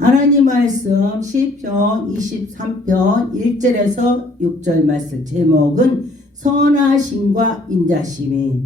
하나님 말씀 시편 23편 1절에서 6절 말씀 제목은 선하심과 인자심이.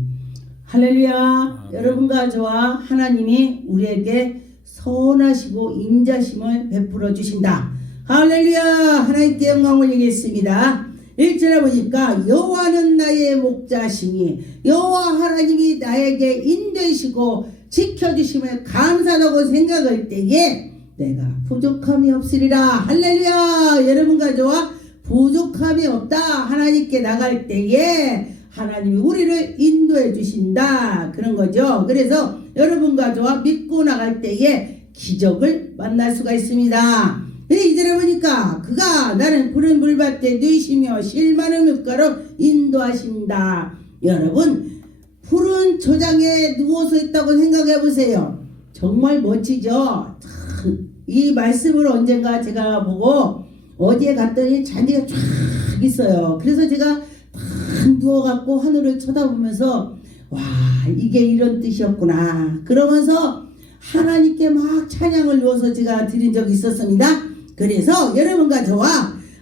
할렐루야. 여러분과 저와 하나님이 우리에게 선하시고 인자심을 베풀어 주신다. 할렐루야. 하나님께 영광을 드리겠습니다. 1절에 보니까 여호와는 나의 목자시니 여호와 하나님이 나에게 인도하시고 지켜주심을 감사하다고 생각할 때에 내가 부족함이 없으리라. 할렐루야. 여러분과 저와 부족함이 없다. 하나님께 나갈 때에 하나님이 우리를 인도해 주신다. 그런 거죠. 그래서 여러분과 저와 믿고 나갈 때에 기적을 만날 수가 있습니다. 이절에 보니까 그가 나는 푸른 물밭에 누이시며 실만한 물가로 인도하신다. 여러분 푸른 초장에 누워서 있다고 생각해 보세요. 정말 멋지죠. 이 말씀을 언젠가 제가 보고 어디에 갔더니 잔디가 쫙 있어요. 그래서 제가 탁 누워갖고 하늘을 쳐다보면서 와 이게 이런 뜻이었구나 그러면서 하나님께 막 찬양을 누워서 제가 드린 적이 있었습니다. 그래서 여러분과 저와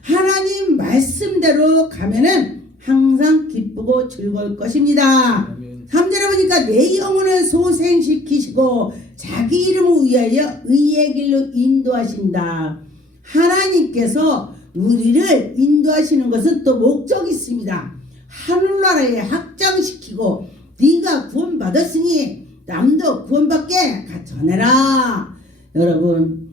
하나님 말씀대로 가면은 항상 기쁘고 즐거울 것입니다. 3절에 보니까 내 영혼을 소생시키시고 자기 이름을 위하여 의의 길로 인도하신다. 하나님께서 우리를 인도하시는 것은 또 목적이 있습니다. 하늘나라에 확장시키고 네가 구원받았으니 남도 구원받게 전해라. 여러분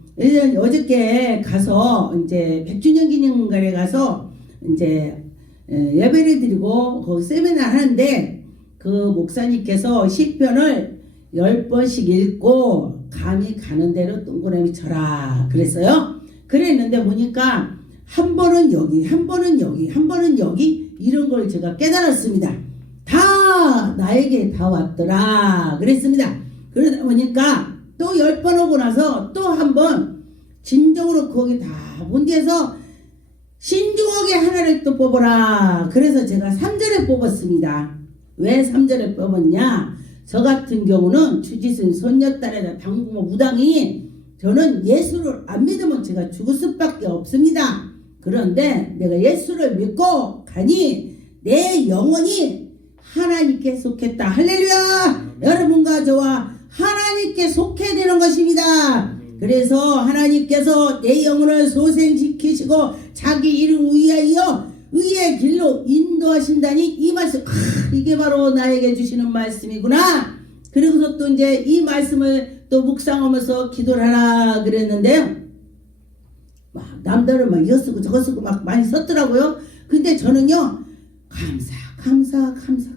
어저께 가서 이제 100주년 기념관에 가서 이제 예배를 드리고 거기 세미나 하는데 그 목사님께서 시편을 10번씩 읽고 감이 가는 대로 동그라미 쳐라 그랬어요. 그랬는데 보니까 한 번은 여기 한 번은 여기 한 번은 여기 이런 걸 제가 깨달았습니다. 다 나에게 다 왔더라 그랬습니다. 그러다 보니까 또 10번 오고 나서 또 한 번 진정으로 거기 다 본 데서 신중하게 하나를 또 뽑아라. 그래서 제가 3절에 뽑았습니다. 왜 3절에 뽑았냐? 저 같은 경우는 주지순 손녀딸에다 당부모 무당이 저는 예수를 안 믿으면 제가 죽을 수밖에 없습니다. 그런데 내가 예수를 믿고 가니 내 영혼이 하나님께 속했다. 할렐루야. 여러분과 저와 하나님께 속해야 되는 것입니다. 그래서 하나님께서 내 영혼을 소생시키시고 자기 이름 위하여 의의 길로 인도하신다니 이 말씀 이게 바로 나에게 주시는 말씀이구나. 그리고서 또 이제 이 말씀을 또 묵상하면서 기도를 하라 그랬는데요. 막 남들은 막 이거 쓰고 저거 쓰고 막 많이 썼더라고요. 근데 저는요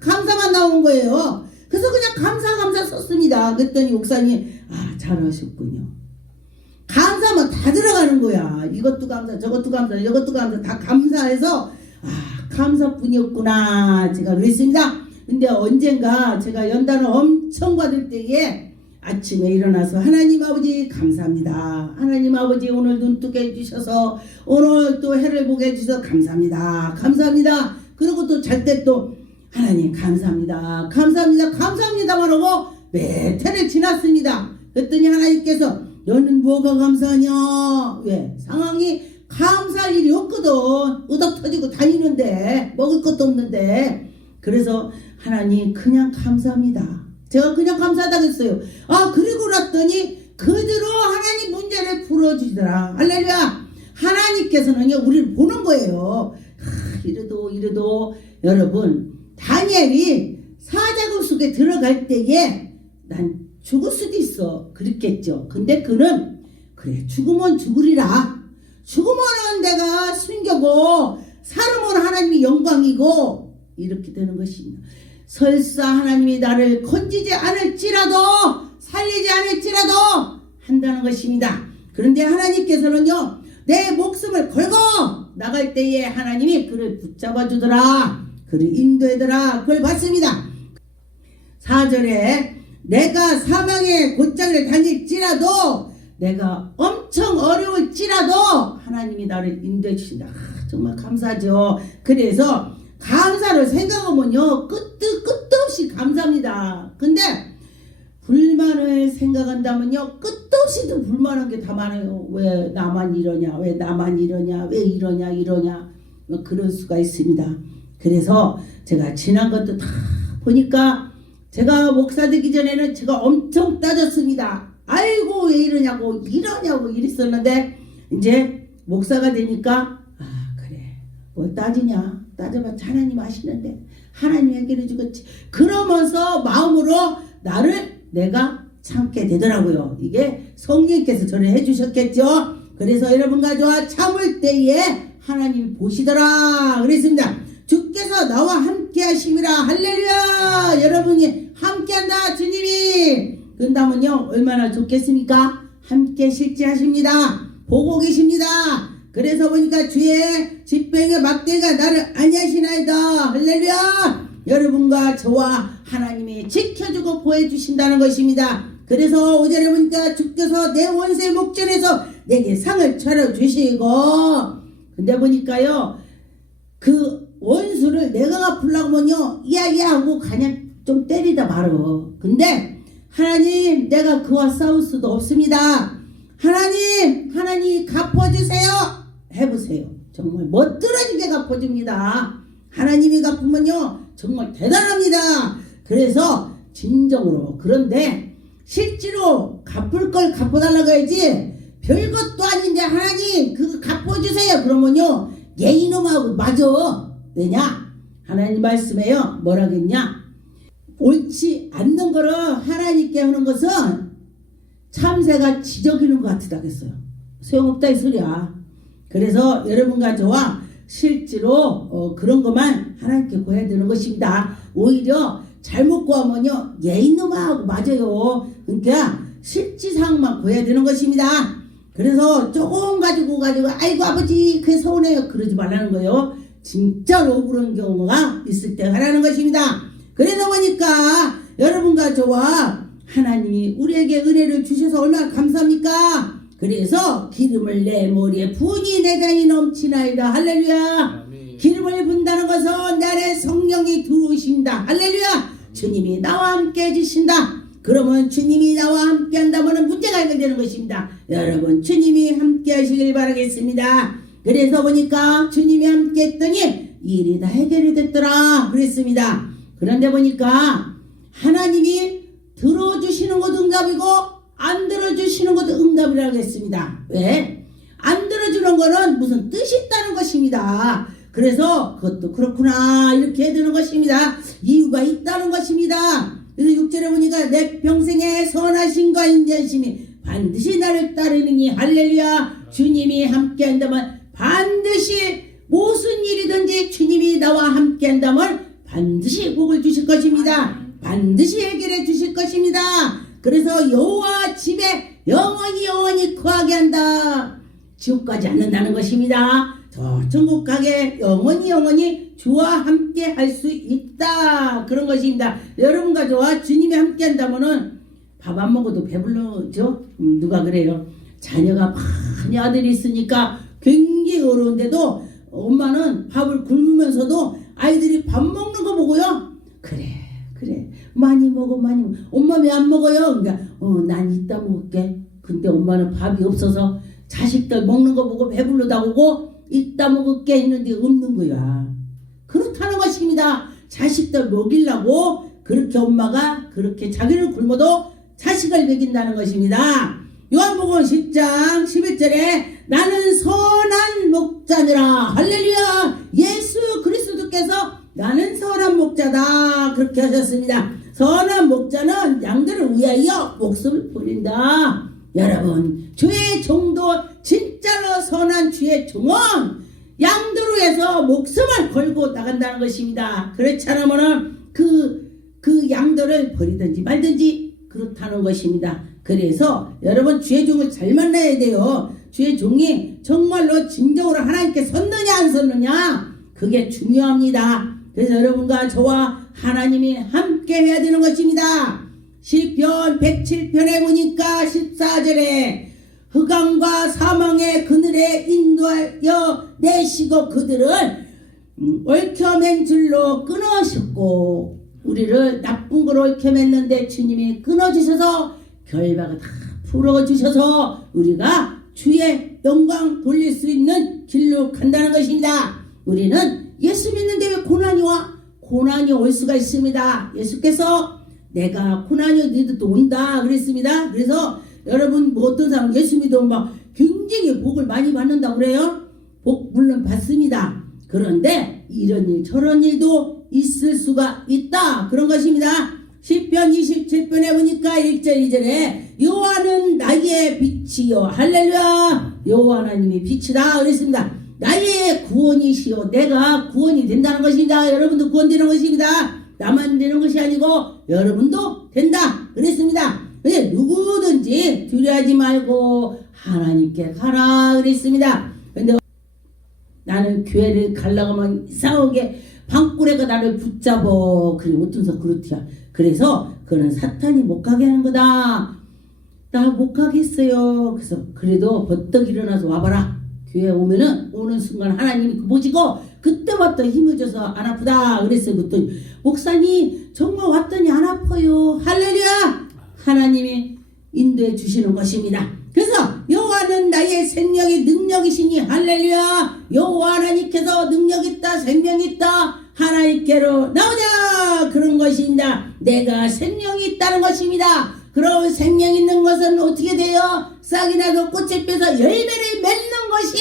감사만 나오는 거예요. 그래서 그냥 감사 썼습니다. 그랬더니 목사님 잘하셨군요. 감사하면 다 들어가는 거야. 이것도 감사 저것도 감사 이것도 감사 다 감사해서 감사뿐이었구나 제가 그랬습니다. 근데 언젠가 제가 연단을 엄청 받을 때에 아침에 일어나서 하나님 아버지 감사합니다. 하나님 아버지 오늘 눈 뜨게 해주셔서 오늘 또 해를 보게 해주셔서 감사합니다. 그리고 또 잘 때 또 하나님 감사합니다. 감사합니다만 하고 몇 해를 지났습니다. 그랬더니 하나님께서 너는 뭐가 감사하냐? 왜? 상황이 감사할 일이 없거든. 으덕 터지고 다니는데 먹을 것도 없는데. 그래서 하나님 그냥 감사합니다. 제가 그냥 감사하다고 했어요. 그리고 났더니 그대로 하나님 문제를 풀어주시더라. 할렐루야. 하나님께서는요 우리를 보는 거예요. 이래도 여러분 다니엘이 사자굴 속에 들어갈 때에 난 죽을 수도 있어 그랬겠죠. 근데 그는 그래 죽으면 죽으리라. 죽으면 내가 숨겨고 살으면 하나님이 영광이고 이렇게 되는 것입니다. 설사 하나님이 나를 건지지 않을지라도 살리지 않을지라도 한다는 것입니다. 그런데 하나님께서는요 내 목숨을 걸고 나갈 때에 하나님이 그를 붙잡아 주더라. 그를 인도하더라. 그걸 봤습니다. 4절에 내가 사망의 곧장을 다닐지라도 내가 엄청 어려울지라도 하나님이 나를 인도해 주신다. 정말 감사하죠. 그래서 감사를 생각하면요 끝도 없이 감사합니다. 근데 불만을 생각한다면요 끝도 없이도 불만한 게 다 많아요. 왜 나만 이러냐, 왜 나만 이러냐, 왜 이러냐 뭐 그럴 수가 있습니다. 그래서 제가 지난 것도 다 보니까 제가 목사 되기 전에는 제가 엄청 따졌습니다. 아이고 왜 이러냐고 이랬었는데 이제 목사가 되니까 그래 뭘 따지냐, 따져봤자 하나님 아시는데 하나님 해결해 주겠지 그러면서 마음으로 나를 내가 참게 되더라고요. 이게 성령께서 저를 해주셨겠죠. 그래서 여러분과 저와 참을 때에 하나님이 보시더라 그랬습니다. 주께서 나와 함께 하심이라. 할렐루야. 여러분이 함께 한다 주님이 그런다면요 얼마나 좋겠습니까? 함께 실제 하십니다. 보고 계십니다. 그래서 보니까 주의 집병의 막대가 나를 안니하시나이다. 할렐루야. 여러분과 저와 하나님이 지켜주고 보여주신다는 것입니다. 그래서 5절에 보니까 주께서 내 원수의 목전에서 내게 상을 차려주시고 근데 보니까요 그 원수를 내가 갚으려고 하면요 야야 하고 그냥 좀 때리다 말어. 근데 하나님 내가 그와 싸울 수도 없습니다. 하나님 갚아주세요. 해보세요. 정말 멋들어지게 갚아줍니다. 하나님이 갚으면요 정말 대단합니다. 그래서 진정으로 그런데 실제로 갚을 걸 갚아달라고 해야지 별것도 아닌데 하나님 그거 갚아주세요 그러면요 예이놈하고 맞아. 왜냐 하나님 말씀에요 뭐라겠냐 옳지 않는 거를 하나님께 하는 것은 참새가 지저귀는 것 같다 그랬어요. 소용없다 이 소리야. 그래서 여러분과 저와 실제로 그런 것만 하나님께 구해야 되는 것입니다. 오히려 잘못 구하면요 예인놈하고 맞아요. 그러니까 실지사항만 구해야 되는 것입니다. 그래서 조금 가지고 아이고 아버지 그게 서운해요 그러지 말라는 거예요. 진짜로 그런 경우가 있을 때 하라는 것입니다. 그러다 보니까 여러분과 저와 하나님이 우리에게 은혜를 주셔서 얼마나 감사합니까? 그래서 기름을 내 머리에 부으니 내 잔이 넘치나이다. 할렐루야. 아멘. 기름을 붓는다는 것은 내 안에 성령이 들어오신다. 할렐루야. 주님이 나와 함께 해주신다. 그러면 주님이 나와 함께 한다면 문제가 해결되는 것입니다. 여러분 주님이 함께 하시길 바라겠습니다. 그래서 보니까 주님이 함께 했더니 일이 다 해결이 됐더라 그랬습니다. 그런데 보니까 하나님이 들어주시는 것도 응답이고 안 들어주시는 것도 응답이라고 했습니다. 왜? 안 들어주는 거는 무슨 뜻이 있다는 것입니다. 그래서 그것도 그렇구나 이렇게 해야 되는 것입니다. 이유가 있다는 것입니다. 그래서 6절에 보니까 내 평생의 선하심과 인자심이 반드시 나를 따르느니 할렐루야. 주님이 함께 한다면 반드시 무슨 일이든지 주님이 나와 함께 한다면 반드시 복을 주실 것입니다. 반드시 해결해 주실 것입니다. 그래서 여호와 집에 영원히 거하게 한다. 지옥 가지 않는다는 것입니다. 저 천국 가게 영원히 주와 함께 할 수 있다. 그런 것입니다. 여러분과 저와 주님이 함께 한다면은 밥 안 먹어도 배불러죠? 누가 그래요? 자녀가 많이 아들이 있으니까 굉장히 어려운데도 엄마는 밥을 굶으면서도 아이들이 밥 먹는 거 보고요. 그래 많이 먹어. 엄마 왜 안 먹어요? 그러니까 난 이따 먹을게. 근데 엄마는 밥이 없어서 자식들 먹는 거 보고 배불러다 오고 이따 먹을게 했는데 없는 거야. 그렇다는 것입니다. 자식들 먹이려고 그렇게 엄마가 그렇게 자기를 굶어도 자식을 먹인다는 것입니다. 요한복음 10장 11절에 나는 선한 목자니라. 할렐루야. 예수 그리스도께서 나는 선한 목자다 그렇게 하셨습니다. 선한 목자는 양들을 위하여 목숨을 버린다. 여러분 주의 종도 진짜로 선한 주의 종은 양들을 위해서 목숨을 걸고 나간다는 것입니다. 그렇지 않으면 그 양들을 버리든지 말든지 그렇다는 것입니다. 그래서 여러분 주의 종을 잘 만나야 돼요. 주의 종이 정말로 진정으로 하나님께 섰느냐 안 섰느냐 그게 중요합니다. 그래서 여러분과 저와 하나님이 함께 해야 되는 것입니다. 시편 107편에 보니까 14절에 흑암과 사망의 그늘에 인도하여 내시고 그들을 얽혀맨 줄로 끊으셨고 우리를 나쁜 거로 이렇게 맸는데 주님이 끊어주셔서 결박을 다 풀어주셔서 우리가 주의 영광 돌릴 수 있는 길로 간다는 것입니다. 우리는 예수 믿는데 왜 고난이 와? 고난이 올 수가 있습니다. 예수께서 내가 고난이 너희들도 온다 그랬습니다. 그래서 여러분 뭐 어떤 사람 예수 믿으면 막 굉장히 복을 많이 받는다고 그래요. 복 물론 받습니다. 그런데 이런 일 저런 일도 있을 수가 있다 그런 것입니다. 시편 27편에 보니까 1절 2절에 여호와는 나의 빛이요 할렐루야 여호와 하나님이 빛이다 그랬습니다. 나의 구원이시요 내가 구원이 된다는 것입니다. 여러분도 구원되는 것입니다. 나만 되는 것이 아니고 여러분도 된다 그랬습니다. 누구든지 두려워하지 말고 하나님께 가라 그랬습니다. 근데 나는 교회를 가려고 하면 이상하게 방꾸레가 나를 붙잡어. 그래 어쩐서 그렇디야. 그래서 그는 사탄이 못 가게 하는 거다. 나 못 가겠어요. 그래서 그래도 버떡 일어나서 와봐라. 교회 오면은 오는 순간 하나님이 보시고 그때부터 힘을 줘서 안 아프다 그랬어요. 그랬더니 목사님 정말 왔더니 안 아파요. 할렐루야. 하나님이 인도해 주시는 것입니다. 그래서 여호와는 나의 생명의 능력이시니 할렐루야. 여호와 하나님께서 능력 있다 생명 있다 하나님께로 나오자 그런 것입니다. 내가 생명이 있다는 것입니다. 그럼 생명 있는 것은 어떻게 돼요? 싹이 나도 꽃을 빼서 열매를 맺는 것이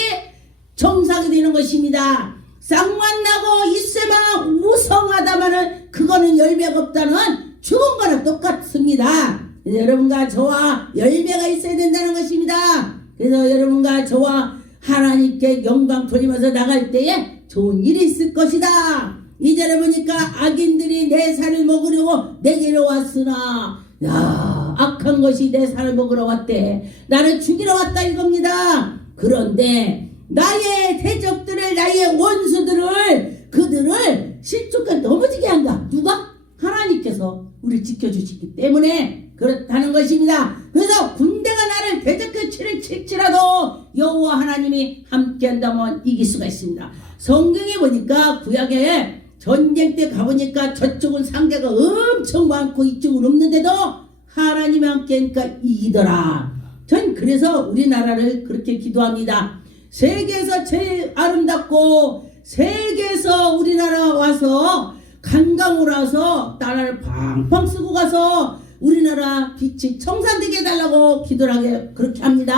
정상이 되는 것입니다. 싹만 나고 잎새만 우성하다마는 그거는 열매가 없다는 죽은 거랑 똑같습니다. 여러분과 저와 열매가 있어야 된다는 것입니다. 그래서 여러분과 저와 하나님께 영광 돌리면서 나갈 때에 좋은 일이 있을 것이다. 이전에 보니까 악인들이 내 살을 먹으려고 내게로 왔으나 야 악한 것이 내 살을 먹으러 왔대. 나를 죽이러 왔다 이겁니다. 그런데 나의 대적들을 나의 원수들을 그들을 실족까지 넘어지게 한다. 누가? 하나님께서 우리를 지켜주시기 때문에 그렇다는 것입니다. 그래서 군대가 나를 대적해 칠지라도 여호와 하나님이 함께한다면 이길 수가 있습니다. 성경에 보니까 구약에 전쟁 때 가보니까 저쪽은 상대가 엄청 많고 이쪽은 없는데도 하나님이 함께하니까 이기더라. 전 그래서 우리나라를 그렇게 기도합니다. 세계에서 제일 아름답고 세계에서 우리나라 와서 관광으로 와서 나라를 팡팡 쓰고 가서 우리나라 빛이 청산되게 해달라고 기도를 하게 그렇게 합니다.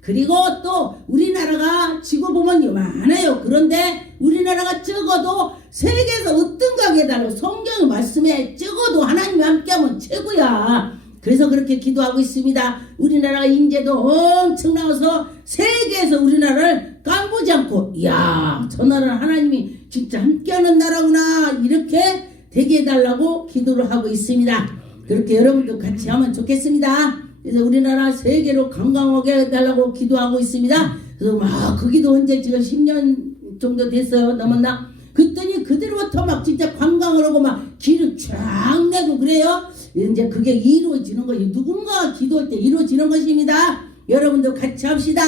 그리고 또 우리나라가 지구 보면 요만해요. 그런데 우리나라가 적어도 세계에서 어떤 가게 해달라고 성경의 말씀에 적어도 하나님이 함께하면 최고야. 그래서 그렇게 기도하고 있습니다. 우리나라가 인재도 엄청 나와서 세계에서 우리나라를 깜보지 않고 이야 저 나라는 하나님이 진짜 함께하는 나라구나 이렇게 되게 해달라고 기도를 하고 있습니다. 그렇게 여러분도 같이 하면 좋겠습니다. 그래서 우리나라 세계로 관광하게 해달라고 기도하고 있습니다. 그래서 막 그 기도 언제 지금 10년 정도 됐어요. 넘었나? 그랬더니 그대로부터 막 진짜 관광을 하고 막 길을 쫙 내고 그래요. 이제 그게 이루어지는 거예요. 누군가 기도할 때 이루어지는 것입니다. 여러분도 같이 합시다.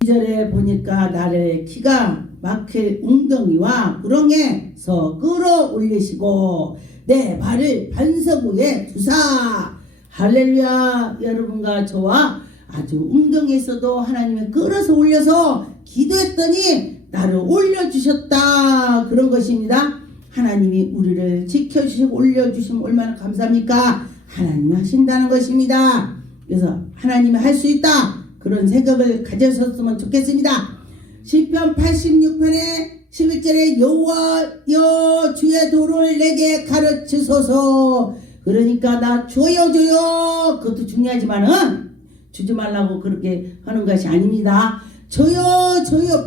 2절에 보니까 나를 기가 막힐 웅덩이와 구렁에서 끌어올리시고 내 발을 반석 위에 두사. 할렐루야. 여러분과 저와 아주 웅덩이에서도 하나님이 끌어서 올려서 기도했더니 나를 올려주셨다 그런 것입니다. 하나님이 우리를 지켜주시고 올려주시면 얼마나 감사합니까? 하나님이 하신다는 것입니다. 그래서 하나님이 할 수 있다 그런 생각을 가졌었으면 좋겠습니다. 시편 86편에 11절에 여호와여 주의 도를 내게 가르치소서. 그러니까 나 줘요 그것도 중요하지만은 주지 말라고 그렇게 하는 것이 아닙니다. 줘요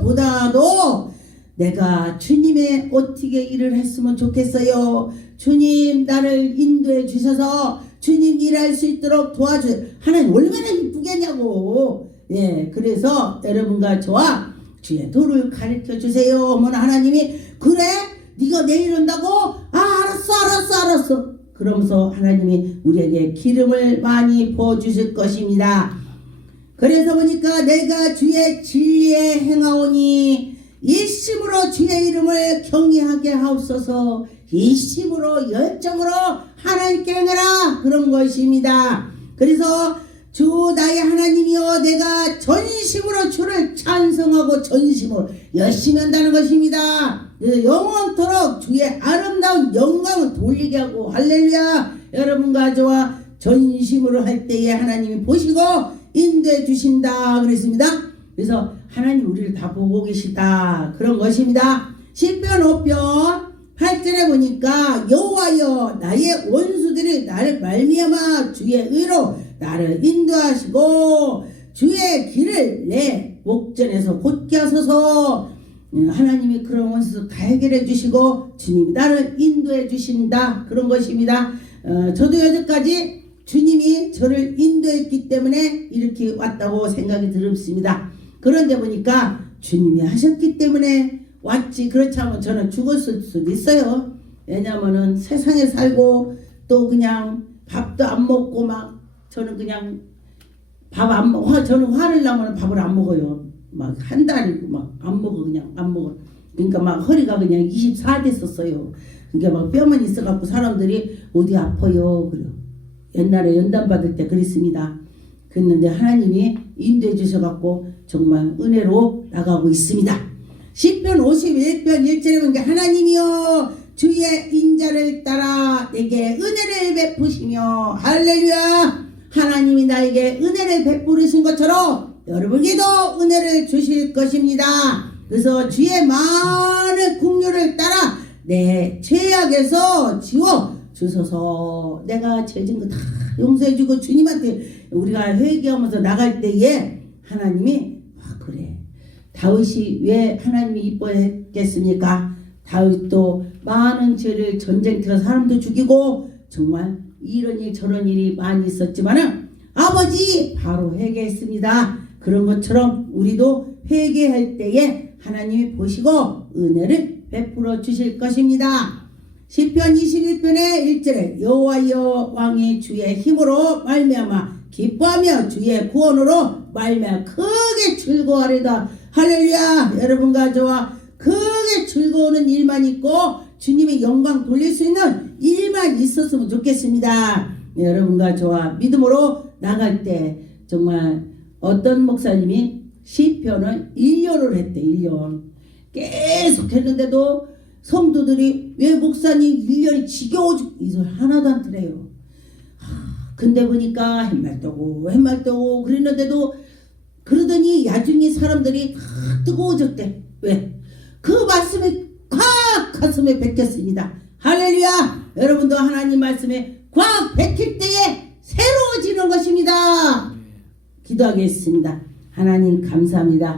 보다도 내가 주님의 어떻게 일을 했으면 좋겠어요. 주님 나를 인도해 주셔서 주님 일할 수 있도록 도와주세요. 하나님 얼마나 이쁘겠냐고. 예, 그래서 여러분과 저와 주의 도를 가르쳐 주세요. 어머나 하나님이 그래? 네가 내일 온다고? 알았어. 그러면서 하나님이 우리에게 기름을 많이 부어주실 것입니다. 그래서 보니까 내가 주의 진리에 행하오니 일심으로 주의 이름을 경외하게 하옵소서. 이심으로 열정으로 하나님께 행하라 그런 것입니다. 그래서 주 나의 하나님이여 내가 전심으로 주를 찬송하고 전심으로 열심히 한다는 것입니다. 그래서 영원토록 주의 아름다운 영광을 돌리게 하고 할렐루야. 여러분과 저와 전심으로 할 때에 하나님이 보시고 인도해 주신다 그랬습니다. 그래서 하나님 우리를 다 보고 계시다 그런 것입니다. 시편 5편 8절에 보니까 여호와여 나의 원수들이 나를 말미암아 주의 의로 나를 인도하시고 주의 길을 내 목전에서 곧게 하소서. 하나님이 그런 원수 다 해결해 주시고 주님이 나를 인도해 주신다 그런 것입니다. 저도 여태까지 주님이 저를 인도했기 때문에 이렇게 왔다고 생각이 들었습니다. 그런데 보니까 주님이 하셨기 때문에 왔지, 그렇지 않으면 저는 죽었을 수도 있어요. 왜냐면은 세상에 살고 또 그냥 밥도 안 먹고 막 저는 그냥 밥 안 먹어. 저는 화를 나면 밥을 안 먹어요. 막 한 달이고 막 안 먹어. 그냥 안 먹어. 그러니까 막 허리가 그냥 24 됐었어요. 그러니까 막 뼈만 있어갖고 사람들이 어디 아파요 그래요. 옛날에 연단 받을 때 그랬습니다. 그랬는데 하나님이 인도해 주셔갖고 정말 은혜로 나가고 있습니다. 시편 51편 1절에 보니까 하나님이여 주의 인자를 따라 내게 은혜를 베푸시며 할렐루야. 하나님이 나에게 은혜를 베푸신 것처럼 여러분에게도 은혜를 주실 것입니다. 그래서 주의 많은 긍휼을 따라 내 죄악에서 지워 주소서. 내가 죄진 거 다 용서해주고 주님한테 우리가 회개하면서 나갈 때에 하나님이 그래 다윗이 왜 하나님이 이뻐했겠습니까? 다윗도 많은 죄를 전쟁터에서 사람도 죽이고 정말 이런 일 저런 일이 많이 있었지만은 아버지 바로 회개했습니다. 그런 것처럼 우리도 회개할 때에 하나님이 보시고 은혜를 베풀어 주실 것입니다. 시편 21편의 1절에 여호와여 왕이 주의 힘으로 말미암아 기뻐하며 주의 구원으로 말미암아 크게 즐거워하리다. 할렐루야. 여러분과 저와 크게 즐거우는 일만 있고 주님의 영광 돌릴 수 있는 일만 있었으면 좋겠습니다. 여러분과 저와 믿음으로 나갈 때 정말 어떤 목사님이 시편을 1년을 했대. 1년 계속 했는데도 성도들이 왜 목사님 1년이 지겨워 이 소리 하나도 안 들어요. 근데 보니까 햇말떠고 그랬는데도 그러더니 나중에 사람들이 다 뜨거워졌대. 왜? 그 말씀이 꽉 가슴에 베꼈습니다. 할렐루야. 여러분도 하나님 말씀에 꽉 베낄 때에 새로워지는 것입니다. 기도하겠습니다. 하나님 감사합니다.